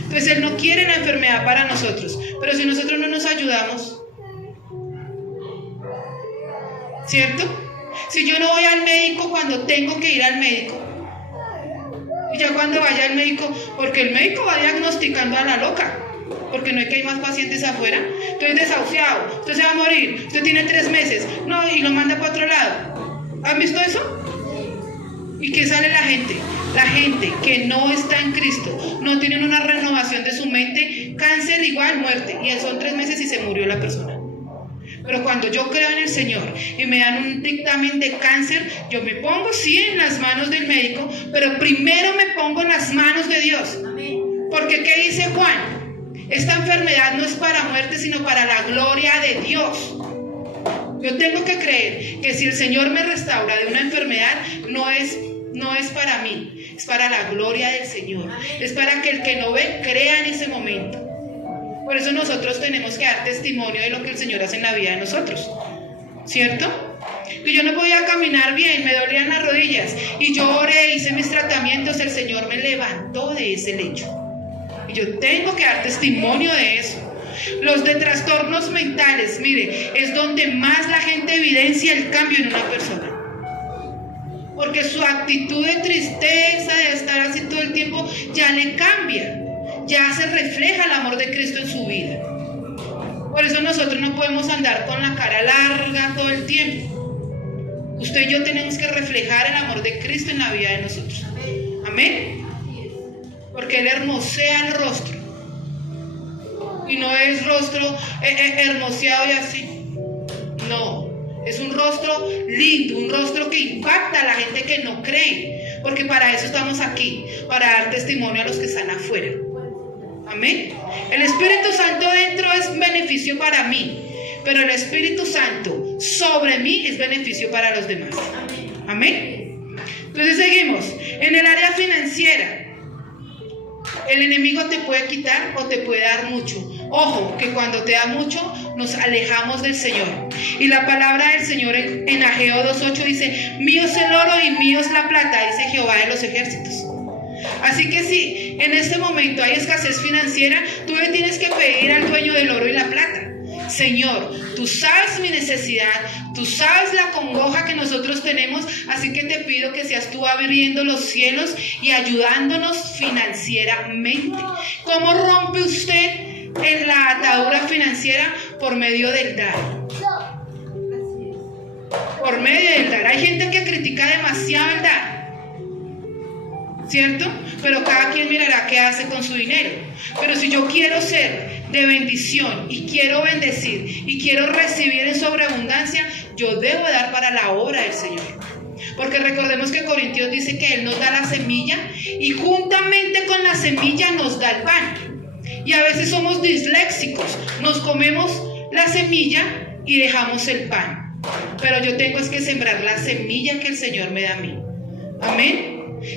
Entonces Él no quiere la enfermedad para nosotros, pero si nosotros no nos ayudamos, ¿cierto? Si yo no voy al médico cuando tengo que ir al médico, y ya cuando vaya al médico, porque el médico va diagnosticando a la loca, porque no es que hay más pacientes afuera, usted es desahuciado, usted se va a morir, usted tiene 3 meses, no, y lo manda para otro lado. ¿Han visto eso? ¿Y qué sale la gente? La gente que no está en Cristo, no tienen una renovación de su mente, cáncer igual muerte, y son 3 meses y se murió la persona. Pero cuando yo creo en el Señor y me dan un dictamen de cáncer, yo me pongo sí en las manos del médico, pero primero me pongo en las manos de Dios. Porque ¿qué dice Juan? Esta enfermedad no es para muerte, sino para la gloria de Dios. Yo tengo que creer que si el Señor me restaura de una enfermedad, no es para mí, es para la gloria del Señor. Es para que el que no ve crea en ese momento. Por eso nosotros tenemos que dar testimonio de lo que el Señor hace en la vida de nosotros, ¿cierto? Que yo no podía caminar bien, me dolían las rodillas, y yo oré, hice mis tratamientos, el Señor me levantó de ese lecho. Y yo tengo que dar testimonio de eso. Los de trastornos mentales, mire, es donde más la gente evidencia el cambio en una persona. Porque su actitud de tristeza, de estar así todo el tiempo, ya le cambia. Ya se refleja el amor de Cristo en su vida. Por eso nosotros no podemos andar con la cara larga todo el tiempo. Usted y yo tenemos que reflejar el amor de Cristo en la vida de nosotros. Amén. Porque Él hermosea el rostro. Y no es rostro hermoseado y así. No, es un rostro lindo, un rostro que impacta a la gente que no cree. Porque para eso estamos aquí, para dar testimonio a los que están afuera. Amén. El Espíritu Santo dentro es beneficio para mí, pero el Espíritu Santo sobre mí es beneficio para los demás. Amén. Entonces seguimos. En el área financiera, el enemigo te puede quitar o te puede dar mucho. Ojo, que cuando te da mucho, nos alejamos del Señor. Y la palabra del Señor en Ageo 2:8 dice: mío es el oro y mío es la plata, dice Jehová de los ejércitos. Así que si en este momento hay escasez financiera, tú le tienes que pedir al dueño del oro y la plata: Señor, tú sabes mi necesidad, tú sabes la congoja que nosotros tenemos, así que te pido que seas tú abriendo los cielos y ayudándonos financieramente. ¿Cómo rompe usted en la atadura financiera? Por medio del dar. Por medio del dar. Hay gente que critica demasiado el dar, ¿cierto? Pero cada quien mirará qué hace con su dinero. Pero si yo quiero ser de bendición y quiero bendecir y quiero recibir en sobreabundancia, yo debo dar para la obra del Señor. Porque recordemos que Corintios dice que Él nos da la semilla y juntamente con la semilla nos da el pan. Y a veces somos disléxicos, nos comemos la semilla y dejamos el pan. Pero yo tengo es que sembrar la semilla que el Señor me da a mí. Amén.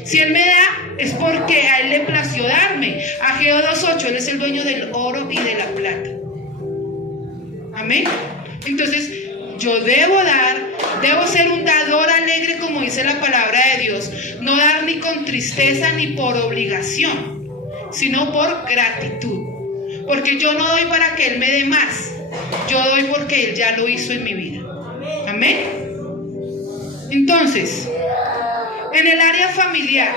Si Él me da, es porque a Él le plació darme. Ageo 2:8, Él es el dueño del oro y de la plata. Amén. Entonces, yo debo dar, debo ser un dador alegre, como dice la palabra de Dios. No dar ni con tristeza ni por obligación, sino por gratitud. Porque yo no doy para que Él me dé más. Yo doy porque Él ya lo hizo en mi vida. Amén. Entonces, en el área familiar,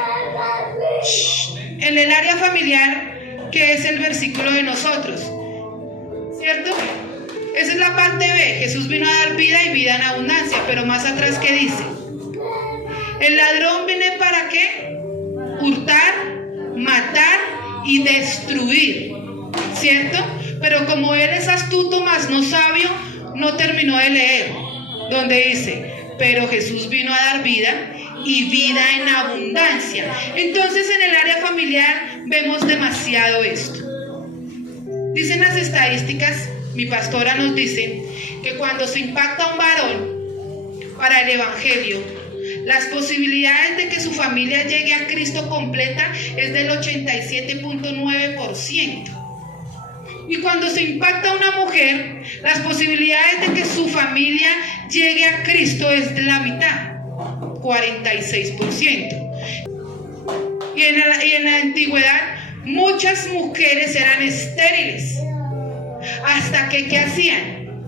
que es el versículo de nosotros, ¿cierto? Esa es la parte B. Jesús vino a dar vida y vida en abundancia. Pero más atrás, ¿qué dice? El ladrón viene ¿para qué? Hurtar, matar y destruir, ¿cierto? Pero como Él es astuto más no sabio, no terminó de leer, donde dice: pero Jesús vino a dar vida y vida en abundancia. Entonces en el área familiar vemos demasiado esto. Dicen las estadísticas, mi pastora nos dice que cuando se impacta a un varón para el evangelio, las posibilidades de que su familia llegue a Cristo completa es del 87.9%. Y cuando se impacta a una mujer, las posibilidades de que su familia llegue a Cristo es de la mitad, 46%. Y en la antigüedad, muchas mujeres eran estériles. Hasta que, ¿qué hacían?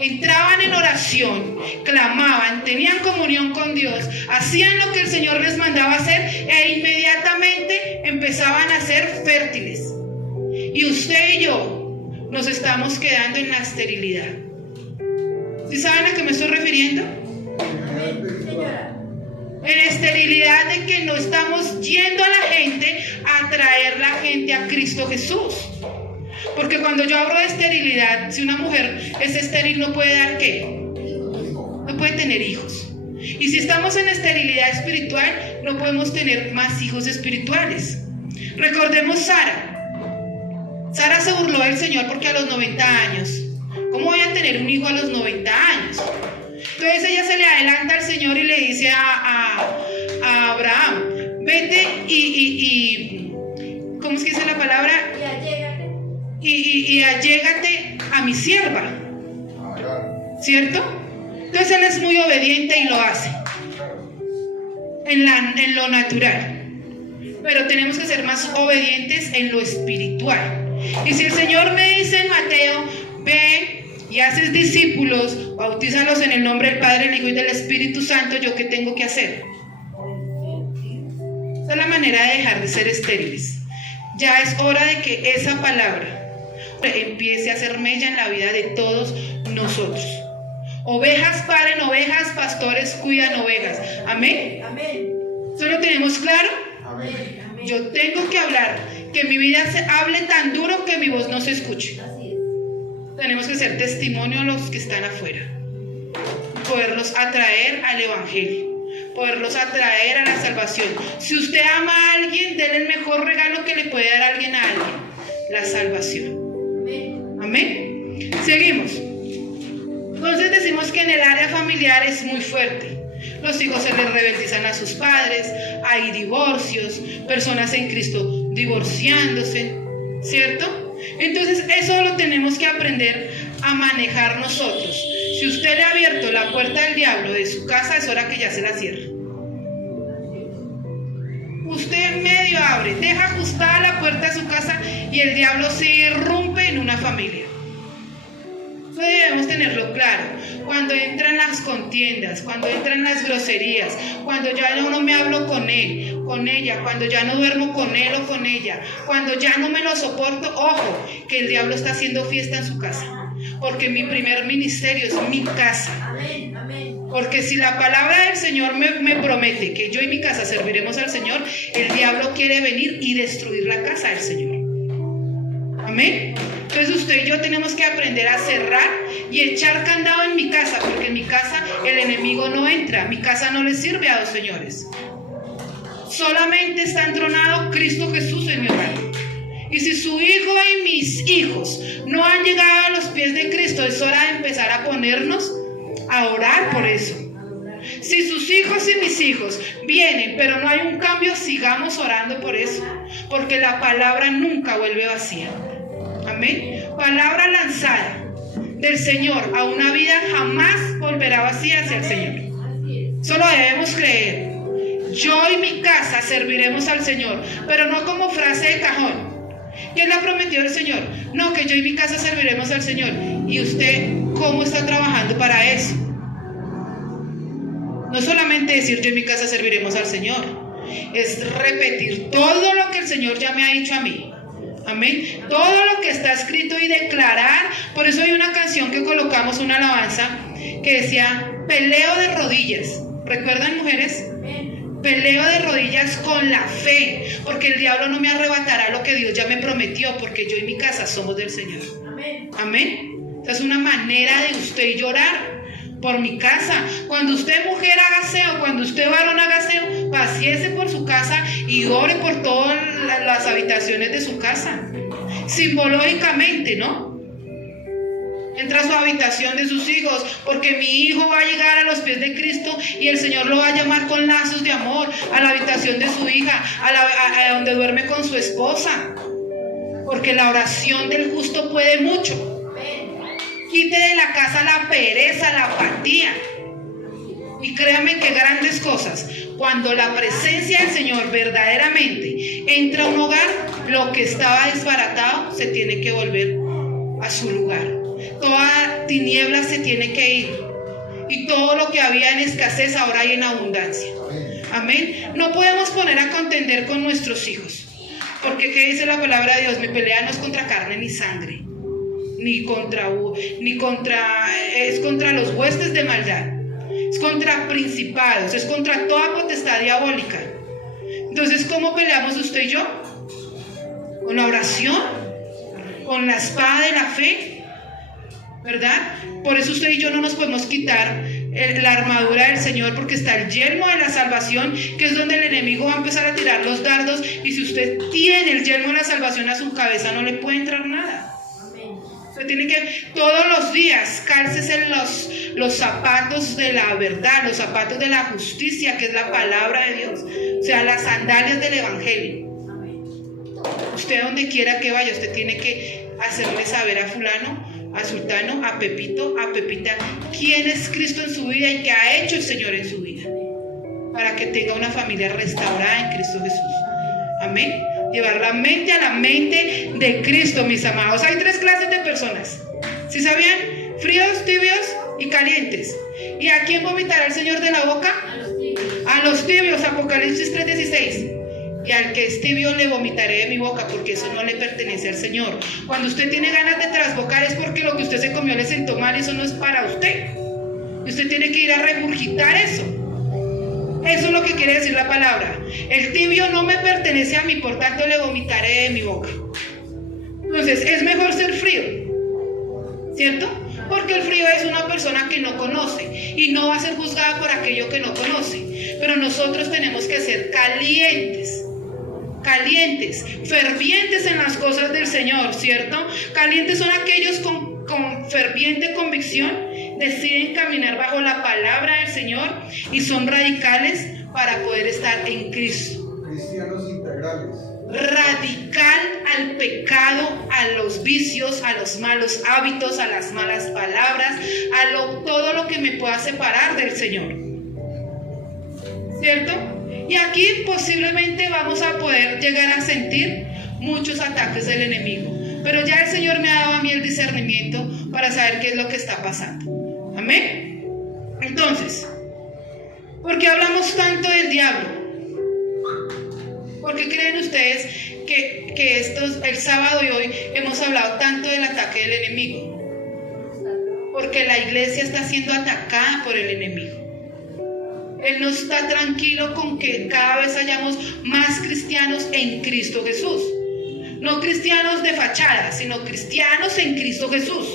entraban en oración, clamaban, tenían comunión con Dios, hacían lo que el Señor les mandaba hacer e inmediatamente empezaban a ser fértiles. Y usted y yo nos estamos quedando en la esterilidad. ¿Sí saben a qué me estoy refiriendo? En esterilidad de que no estamos yendo a la gente a traer la gente a Cristo Jesús. Porque cuando yo hablo de esterilidad, si una mujer es estéril no puede dar ¿qué? No puede tener hijos. Y si estamos en esterilidad espiritual, no podemos tener más hijos espirituales. Recordemos Sara. Sara se burló del Señor porque a los 90 años. ¿Cómo voy a tener un hijo a los 90 años? Entonces ella se le adelanta al Señor y le dice a Abraham, vete y ¿cómo es que dice la palabra? Y allégate a mi sierva. ¿Cierto? Entonces él es muy obediente y lo hace. En lo natural. Pero tenemos que ser más obedientes en lo espiritual. Y si el Señor me dice en Mateo, ve y haces discípulos, bautízalos en el nombre del Padre, del Hijo y del Espíritu Santo, ¿yo qué tengo que hacer? Esa es la manera de dejar de ser estériles. Ya es hora de que esa palabra empiece a hacer mella en la vida de todos nosotros. Ovejas paren ovejas, pastores cuidan ovejas. Amén. Amén. ¿Eso lo tenemos claro? Amén. Yo tengo que hablar, que mi vida se hable tan duro que mi voz no se escuche. Tenemos que ser testimonio a los que están afuera, poderlos atraer al evangelio, poderlos atraer a la salvación. Si usted ama a alguien, denle el mejor regalo que le puede dar alguien a alguien: la salvación. Amén. Seguimos. Entonces decimos que en el área familiar es muy fuerte. Los hijos se les rebeldizan a sus padres, hay divorcios, personas en Cristo divorciándose, ¿cierto? Entonces eso lo tenemos que aprender a manejar nosotros. Si usted le ha abierto la puerta del diablo de su casa, es hora que ya se la cierre. Usted medio abre, deja ajustada la puerta de su casa y el diablo se irrumpe en una familia. Eso debemos tenerlo claro. Cuando entran las contiendas, cuando entran las groserías, cuando ya no me hablo con él, con ella, cuando ya no duermo con él o con ella, cuando ya no me lo soporto, ojo, que el diablo está haciendo fiesta en su casa. Porque mi primer ministerio es mi casa. Porque si la palabra del Señor me promete que yo y mi casa serviremos al Señor, el diablo quiere venir y destruir la casa del Señor. Amén. Entonces usted y yo tenemos que aprender a cerrar y echar candado en mi casa, porque en mi casa el enemigo no entra. Mi casa no le sirve a dos señores. Solamente está entronado Cristo Jesús en mi hogar. Y si su hijo y mis hijos no han llegado a los pies de Cristo, es hora de empezar a ponernos a orar por eso. Si sus hijos y mis hijos vienen, pero no hay un cambio, sigamos orando por eso, porque la palabra nunca vuelve vacía. Amén. Palabra lanzada del Señor a una vida jamás volverá vacía hacia el Señor. Solo debemos creer. Yo y mi casa serviremos al Señor, pero no como frase de cajón. ¿Quién le ha prometido el Señor? No, que yo y mi casa serviremos al Señor. ¿Y usted cómo está trabajando para eso? No solamente decir yo y mi casa serviremos al Señor, es repetir todo lo que el Señor ya me ha dicho a mí. Amén. Todo lo que está escrito y declarar. Por eso hay una canción que colocamos, una alabanza, que decía peleo de rodillas. ¿Recuerdan, mujeres? Peleo de rodillas con la fe, porque el diablo no me arrebatará lo que Dios ya me prometió, porque yo y mi casa somos del Señor. Amén. Esta es una manera de usted llorar por mi casa. Cuando usted mujer haga aseo, cuando usted varón haga aseo, paséese por su casa y ore por todas las habitaciones de su casa. Simbológicamente, ¿no? Entra a su habitación de sus hijos, porque mi hijo va a llegar a los pies de Cristo y el Señor lo va a llamar con lazos de amor a la habitación de su hija, a donde duerme con su esposa, porque la oración del justo puede mucho. Quite de la casa la pereza, la apatía, y créame que grandes cosas. Cuando la presencia del Señor verdaderamente entra a un hogar, lo que estaba desbaratado se tiene que volver a su lugar. toda tiniebla se tiene que ir. Y todo lo que había en escasez ahora hay en abundancia. Amén. No podemos poner a contender con nuestros hijos. Porque ¿qué dice la palabra de Dios? Mi pelea no es contra carne ni sangre. Es contra los huestes de maldad. Es contra principados. Es contra toda potestad diabólica. Entonces, ¿cómo peleamos usted y yo? ¿Con la oración? ¿Con la espada de la fe? ¿Verdad? Por eso usted y yo no nos podemos quitar la armadura del Señor, porque está el yelmo de la salvación, que es donde el enemigo va a empezar a tirar los dardos, y si usted tiene el yelmo de la salvación a su cabeza, no le puede entrar nada. Usted tiene que todos los días cálcese los zapatos de la verdad, los zapatos de la justicia, que es la palabra de Dios, o sea, las sandalias del evangelio. Usted donde quiera que vaya, usted tiene que hacerle saber a fulano, a sultano, a Pepito, a Pepita, quién es Cristo en su vida y qué ha hecho el Señor en su vida, para que tenga una familia restaurada en Cristo Jesús. Amén. Llevar la mente a la mente de Cristo, mis amados. Hay 3 clases de personas. ¿Sí sabían? Fríos, tibios y calientes. ¿Y a quién vomitará el Señor de la boca? A los tibios. Apocalipsis 3:16. Y al que es tibio le vomitaré de mi boca, porque eso no le pertenece al Señor. Cuando usted tiene ganas de trasbocar es porque lo que usted se comió le sentó mal y eso no es para usted. Y usted tiene que ir a regurgitar eso. Eso es lo que quiere decir la palabra. El tibio no me pertenece a mí, por tanto le vomitaré de mi boca. Entonces es mejor ser frío, ¿cierto? Porque el frío es una persona que no conoce y no va a ser juzgada por aquello que no conoce. Pero nosotros tenemos que ser calientes, fervientes en las cosas del Señor, ¿cierto? Calientes son aquellos con ferviente convicción, deciden caminar bajo la palabra del Señor y son radicales para poder estar en Cristo. Cristianos integrales. Radical al pecado, a los vicios, a los malos hábitos, a las malas palabras, todo lo que me pueda separar del Señor, ¿cierto? Y aquí posiblemente vamos a poder llegar a sentir muchos ataques del enemigo, pero ya el Señor me ha dado a mí el discernimiento para saber qué es lo que está pasando. Amén. Entonces, ¿por qué hablamos tanto del diablo? ¿Por qué creen ustedes que el sábado y hoy hemos hablado tanto del ataque del enemigo? Porque la iglesia está siendo atacada por el enemigo. Él no está tranquilo con que cada vez hayamos más cristianos en Cristo Jesús. No cristianos de fachada, sino cristianos en Cristo Jesús.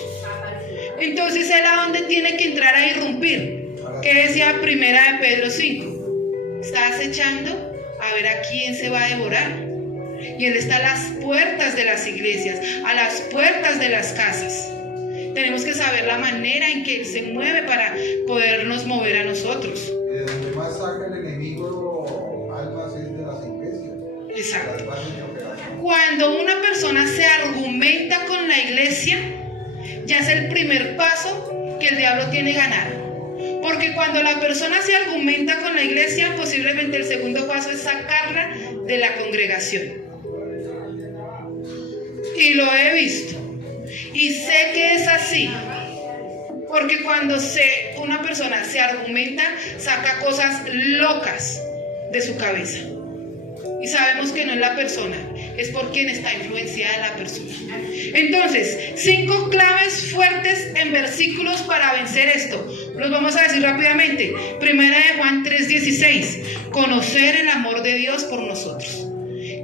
Entonces él a dónde tiene que entrar a irrumpir. ¿Qué decía 1 de Pedro 5? Está acechando a ver a quién se va a devorar. Y él está a las puertas de las iglesias, a las puertas de las casas. Tenemos que saber la manera en que él se mueve para podernos mover a nosotros. Y de donde más saca el enemigo almas es de las iglesias. Exacto. Cuando una persona se argumenta con la iglesia, ya es el primer paso que el diablo tiene ganado. Porque cuando la persona se argumenta con la iglesia, posiblemente el segundo paso es sacarla de la congregación. Y lo he visto. Y sé que es así. Porque cuando una persona se argumenta, saca cosas locas de su cabeza. Y sabemos que no es la persona, es por quien está influenciada la persona. Entonces, 5 claves fuertes en versículos para vencer esto. Los vamos a decir rápidamente. 1 de Juan 3:16. Conocer el amor de Dios por nosotros,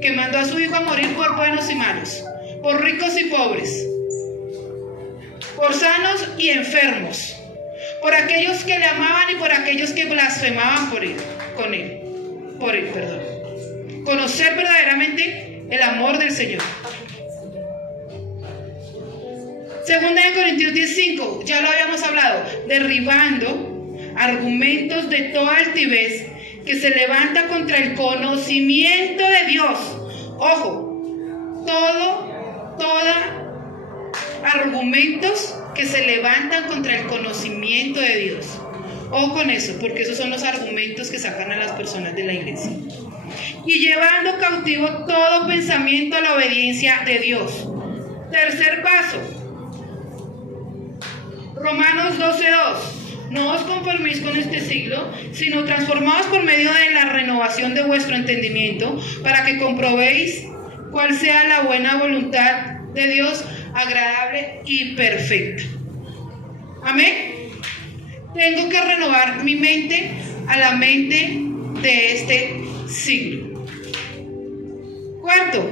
que mandó a su Hijo a morir por buenos y malos, por ricos y pobres, por sanos y enfermos, por aquellos que le amaban y por aquellos que blasfemaban por él. Conocer verdaderamente el amor del Señor. 2 de Corintios 10:5, ya lo habíamos hablado, derribando argumentos de toda altivez que se levanta contra el conocimiento de Dios. Ojo, argumentos que se levantan contra el conocimiento de Dios. Ojo con eso, porque esos son los argumentos que sacan a las personas de la iglesia. Y llevando cautivo todo pensamiento a la obediencia de Dios. Tercer paso. Romanos 12:2. No os conforméis con este siglo, sino transformaos por medio de la renovación de vuestro entendimiento, para que comprobéis cuál sea la buena voluntad de Dios, agradable y perfecta. Amén. Tengo que renovar mi mente a la mente de este siglo. Cuarto,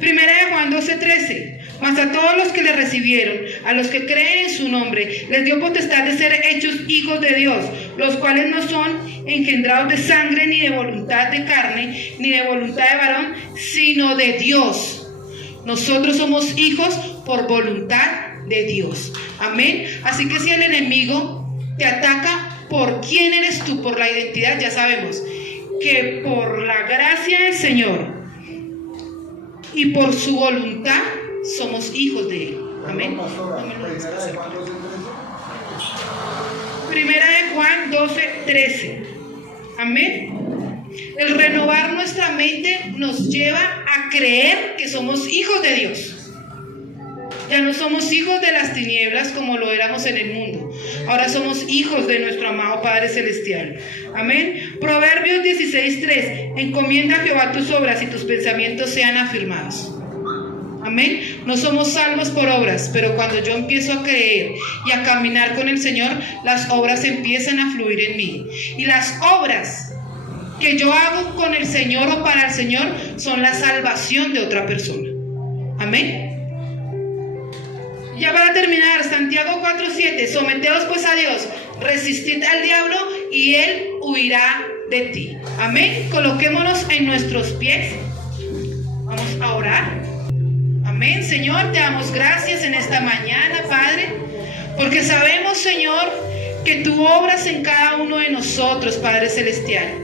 1 Juan 12:13. Mas a todos los que le recibieron, a los que creen en su nombre, les dio potestad de ser hechos hijos de Dios, los cuales no son engendrados de sangre, ni de voluntad de carne, ni de voluntad de varón, sino de Dios. Nosotros somos hijos por voluntad de Dios. Amén. Así que si el enemigo te ataca por quién eres tú, por la identidad, ya sabemos que por la gracia del Señor y por su voluntad somos hijos de Él. Amén. Primera de Juan 12:13. Amén. El renovar nuestra mente nos lleva a creer que somos hijos de Dios. Ya no somos hijos de las tinieblas como lo éramos en el mundo. Ahora somos hijos de nuestro amado Padre Celestial. Amén. Proverbios 16:3. Encomienda a Jehová tus obras y tus pensamientos sean afirmados. Amén. No somos salvos por obras, pero cuando yo empiezo a creer y a caminar con el Señor, las obras empiezan a fluir en mí. Y las obras que yo hago con el Señor o para el Señor son la salvación de otra persona. Amén. Ya para terminar, Santiago 4:7. Someteos pues a Dios, resistid al diablo y él huirá de ti. Amén. Coloquémonos en nuestros pies. Vamos a orar. Amén. Señor, te damos gracias en esta mañana, Padre, porque sabemos, Señor, que tú obras en cada uno de nosotros, Padre Celestial.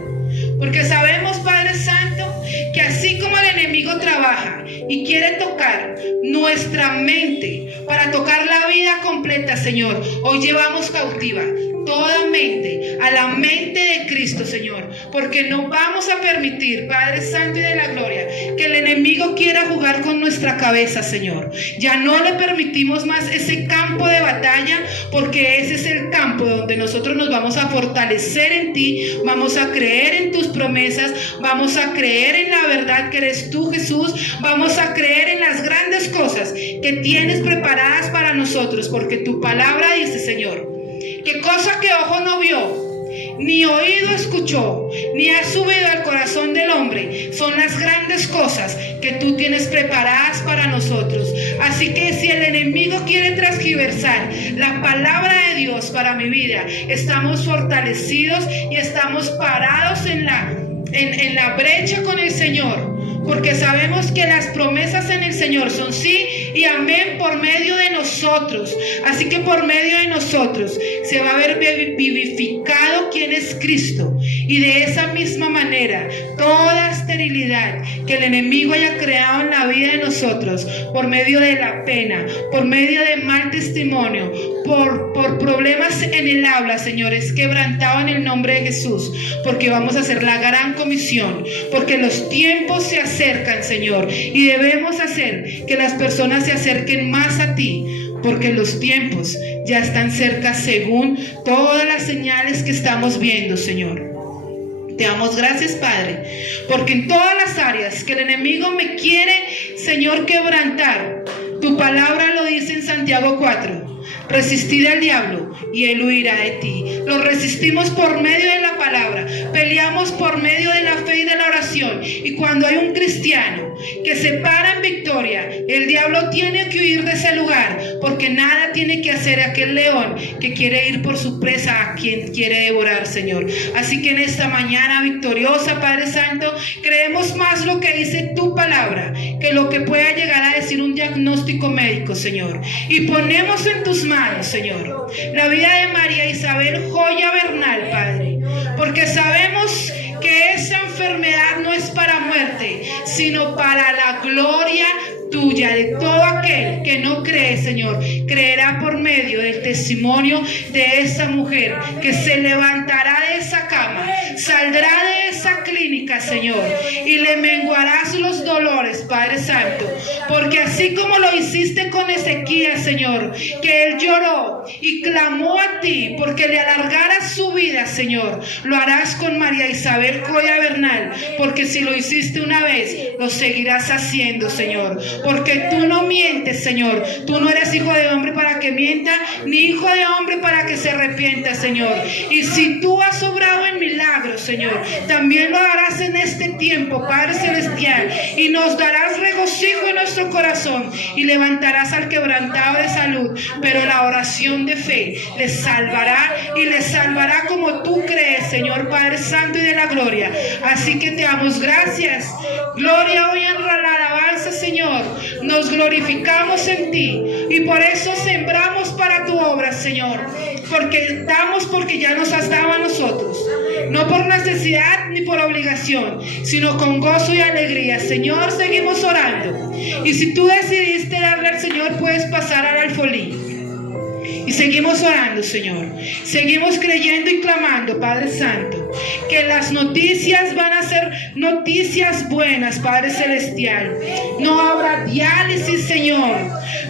Porque sabemos, Padre Santo, que así como el enemigo trabaja y quiere tocar nuestra mente para tocar la vida completa, Señor, hoy llevamos cautiva toda mente a la mente de Cristo, Señor, porque no vamos a permitir, Padre Santo y de la gloria, que el enemigo quiera jugar con nuestra cabeza, Señor. Ya no le permitimos más ese campo de batalla, porque ese es el campo donde nosotros nos vamos a fortalecer en ti, vamos a creer en tus promesas, vamos a creer en la verdad que eres tú, Jesús, vamos a creer en las grandes cosas que tienes preparadas para nosotros, porque tu palabra dice, Señor, que cosa que ojo no vio, ni oído escuchó, ni ha subido al corazón del hombre, son las grandes cosas que tú tienes preparadas para nosotros. Así que si el enemigo quiere transgiversar la palabra de Dios para mi vida, estamos fortalecidos y estamos parados en la brecha con el Señor, porque sabemos que las promesas en el Señor son sí y amén por medio de nosotros. Así que por medio de nosotros se va a ver vivificado quién es Cristo, y de esa misma manera toda esterilidad que el enemigo haya creado en la vida de nosotros, por medio de la pena, por medio de mal testimonio, por problemas en el habla, Señor, es quebrantado en el nombre de Jesús, porque vamos a hacer la gran comisión, porque los tiempos se acercan, Señor, y debemos hacer que las personas se acerquen más a ti, porque los tiempos ya están cerca según todas las señales que estamos viendo, Señor. Te damos gracias, Padre, porque en todas las áreas que el enemigo me quiere, Señor, quebrantar, tu palabra lo dice en Santiago 4. Resistid al diablo y él huirá de ti. Lo resistimos por medio de la palabra, peleamos por medio de la fe y de la oración. Y cuando hay un cristiano que se para en victoria, el diablo tiene que huir de ese lugar, porque nada tiene que hacer aquel león que quiere ir por su presa a quien quiere devorar, Señor. Así que en esta mañana victoriosa, Padre Santo, creemos más lo que dice tu palabra que lo que pueda llegar a decir un diagnóstico médico, Señor. Y ponemos en tus manos, Señor, la vida de María Isabel Joya Bernal, Padre, porque sabemos que esa enfermedad no es para muerte, sino para la gloria tuya. De todo aquel que no cree, Señor, creerá por medio del testimonio de esa mujer, que se levantará de esa cama, saldrá de esa clínica, Señor, y le menguarás los dolores, Padre. Padre Santo, porque así como lo hiciste con Ezequías, Señor, que él lloró y clamó a ti porque le alargaras su vida, Señor, lo harás con María Isabel Coya Bernal, porque si lo hiciste una vez, lo seguirás haciendo, Señor, porque tú no mientes, Señor. Tú no eres hijo de hombre para que mienta, ni hijo de hombre para que se arrepienta, Señor. Y si tú has obrado en milagros, Señor, también lo harás en este tiempo, Padre Celestial, y nos darás regocijo en nuestro corazón y levantarás al quebrantado de salud, pero la oración de fe le salvará y le salvará como tú crees, Señor Padre Santo y de la gloria. Así que te damos gracias, gloria hoy en la alabanza, Señor. Nos glorificamos en ti y por eso sembramos para tu obra, Señor, porque damos porque ya nos has dado a nosotros, no por necesidad ni por obligación, sino con gozo y alegría. Señor, seguimos orando, y si tú decidiste darle al Señor, puedes pasar al alfolí. Y seguimos orando, Señor. Seguimos creyendo y clamando, Padre Santo, que las noticias van a ser noticias buenas, Padre Celestial. No habrá diálisis, Señor.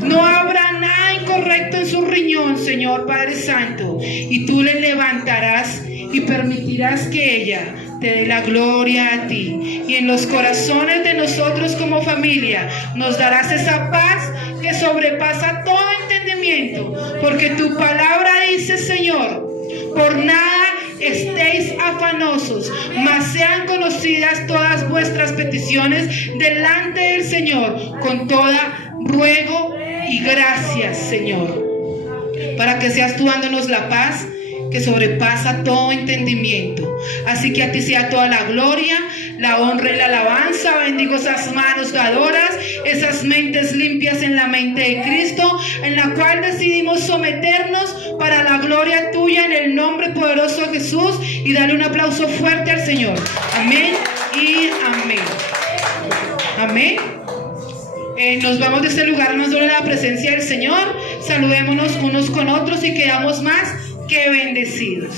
No habrá nada incorrecto en su riñón, Señor, Padre Santo. Y tú le levantarás y permitirás que ella te dé la gloria a ti. Y en los corazones de nosotros como familia nos darás esa paz que sobrepasa todo entendimiento, porque tu palabra dice, Señor, por nada estéis afanosos, mas sean conocidas todas vuestras peticiones delante del Señor con toda ruego y gracias, Señor, para que seas tú dándonos la paz que sobrepasa todo entendimiento. Así que a ti sea toda la gloria, la honra y la alabanza. Bendigo esas manos dadoras, esas mentes limpias en la mente de Cristo, en la cual decidimos someternos para la gloria tuya, en el nombre poderoso de Jesús. Y darle un aplauso fuerte al Señor. Amén y amén. Amén. Nos vamos de este lugar, nos duele la presencia del Señor. Saludémonos unos con otros y quedamos más que bendecidos.